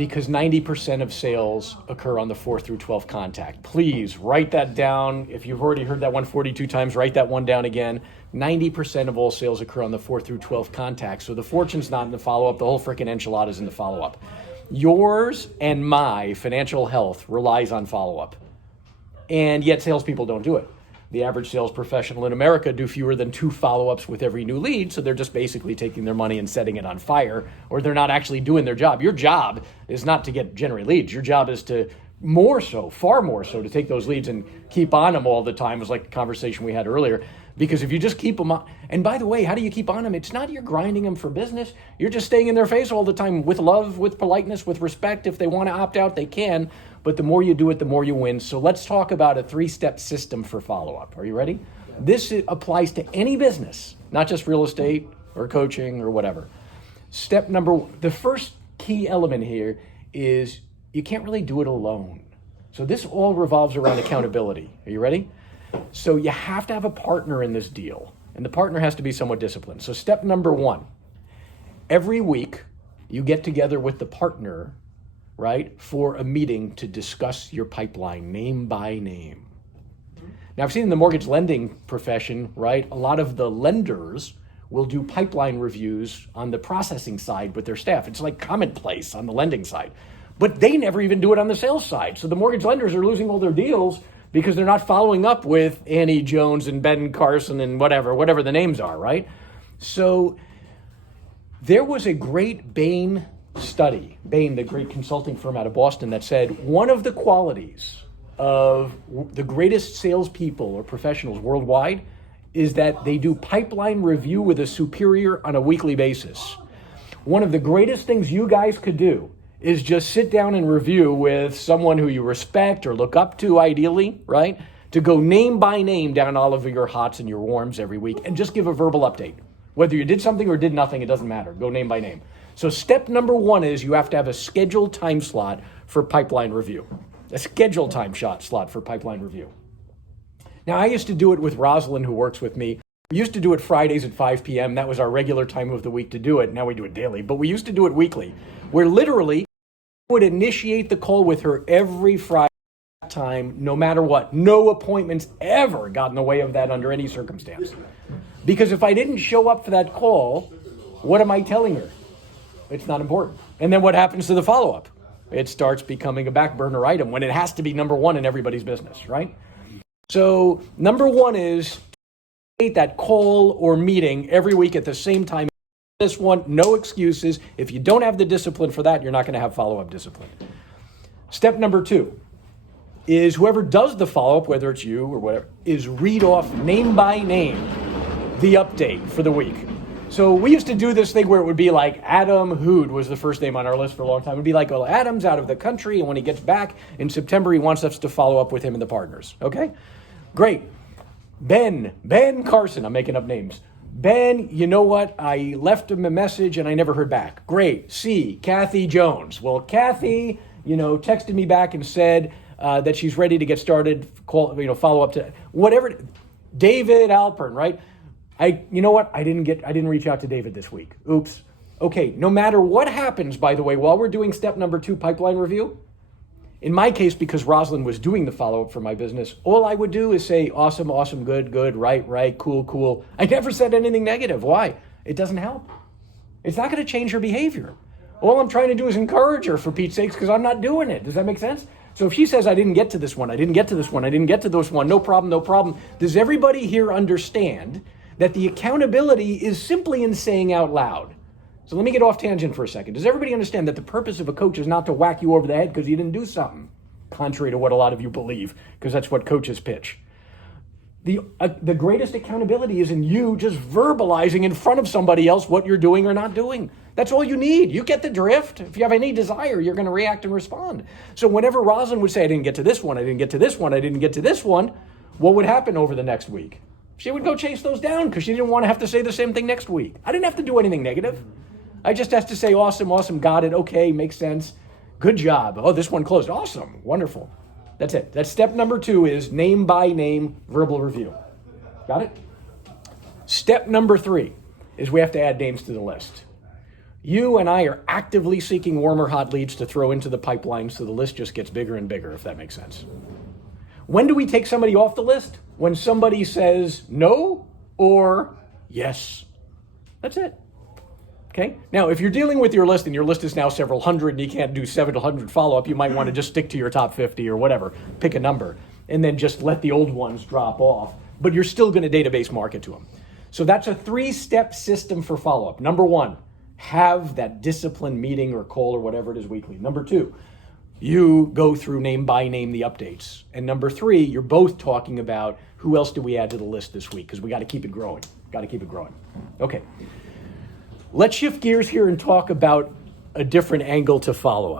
because 90% of sales occur on the 4th through 12th contact. Please write that down. If you've already heard that one 42 times, write that one down again. 90% of all sales occur on the 4th through 12th contact. So the fortune's not in the follow-up. The whole freaking enchilada's in the follow-up. Yours and my financial health relies on follow-up. And yet salespeople don't do it. The average sales professional in America do fewer than 2 follow-ups with every new lead, so they're just basically taking their money and setting it on fire, or they're not actually doing their job. Your job is not to generate leads. Your job is to far more so, to take those leads and keep on them all the time. It was like the conversation we had earlier. Because if you just keep them on, and by the way, how do you keep on them? It's not you're grinding them for business. You're just staying in their face all the time with love, with politeness, with respect. If they want to opt out, they can. But the more you do it, the more you win. So let's talk about a 3-step system for follow-up. Are you ready? This applies to any business, not just real estate or coaching or whatever. The first key element here is you can't really do it alone. So this all revolves around accountability. Are you ready? So you have to have a partner in this deal, and the partner has to be somewhat disciplined. So step number 1, every week you get together with the partner, right, for a meeting to discuss your pipeline name by name. Now I've seen in the mortgage lending profession, right, a lot of the lenders will do pipeline reviews on the processing side with their staff. It's like commonplace on the lending side, but they never even do it on the sales side. So the mortgage lenders are losing all their deals because they're not following up with Annie Jones and Ben Carson and whatever the names are, right? So there was a great Bain study, Bain, the great consulting firm out of Boston, that said one of the qualities of the greatest salespeople or professionals worldwide is that they do pipeline review with a superior on a weekly basis. One of the greatest things you guys could do is just sit down and review with someone who you respect or look up to, ideally, right? To go name by name down all of your hots and your warms every week and just give a verbal update. Whether you did something or did nothing, it doesn't matter. Go name by name. So step number 1 is you have to have a scheduled time slot for pipeline review. A scheduled time slot for pipeline review. Now, I used to do it with Rosalind, who works with me. We used to do it Fridays at 5 p.m. That was our regular time of the week to do it. Now we do it daily, but we used to do it weekly, where literally would initiate the call with her every Friday time, no matter what. No appointments ever got in the way of that under any circumstance. Because if I didn't show up for that call, what am I telling her? It's not important. And then what happens to the follow-up? It starts becoming a back burner item when it has to be number 1 in everybody's business, right? So number 1 is that call or meeting every week at the same time. This one, no excuses. If you don't have the discipline for that, you're not going to have follow-up discipline. Step number 2 is whoever does the follow-up, whether it's you or whatever, is read off name by name the update for the week. So we used to do this thing where it would be like Adam Hood was the first name on our list for a long time. It would be like, well, Adam's out of the country, and when he gets back in September, he wants us to follow up with him and the partners. Okay? Great. Ben Carson, I'm making up names. Ben, you know what? I left him a message and I never heard back. Great. C, Kathy Jones. Well, Kathy, texted me back and said that she's ready to get started, follow up to whatever. David Alpern, right? You know what? I didn't reach out to David this week. Oops. Okay. No matter what happens, by the way, while we're doing step number 2, pipeline review, in my case, because Rosalind was doing the follow-up for my business, all I would do is say, awesome, good, right, cool. I never said anything negative. Why? It doesn't help. It's not going to change her behavior. All I'm trying to do is encourage her, for Pete's sakes, because I'm not doing it. Does that make sense? So if she says, I didn't get to this one, no problem. Does everybody here understand that the accountability is simply in saying out loud? So let me get off tangent for a second. Does everybody understand that the purpose of a coach is not to whack you over the head because you didn't do something? Contrary to what a lot of you believe, because that's what coaches pitch. The greatest accountability is in you just verbalizing in front of somebody else what you're doing or not doing. That's all you need. You get the drift. If you have any desire, you're going to react and respond. So whenever Rosalind would say, I didn't get to this one, what would happen over the next week? She would go chase those down because she didn't want to have to say the same thing next week. I didn't have to do anything negative. I just have to say, awesome, got it, okay, makes sense. Good job. Oh, this one closed. Awesome, wonderful. That's it. That's step number 2 is name by name verbal review. Got it? Step number 3 is we have to add names to the list. You and I are actively seeking warm or hot leads to throw into the pipeline so the list just gets bigger and bigger, if that makes sense. When do we take somebody off the list? When somebody says no or yes. That's it. Okay. Now, if you're dealing with your list and your list is now several hundred and you can't do 700 follow-up, you might want to just stick to your top 50 or whatever, pick a number, and then just let the old ones drop off. But you're still going to database market to them. So that's a 3-step system for follow-up. Number 1, have that disciplined meeting or call or whatever it is weekly. Number 2, you go through name by name the updates. And number 3, you're both talking about who else do we add to the list this week, because we got to keep it growing. Got to keep it growing. Okay. Let's shift gears here and talk about a different angle to follow-up.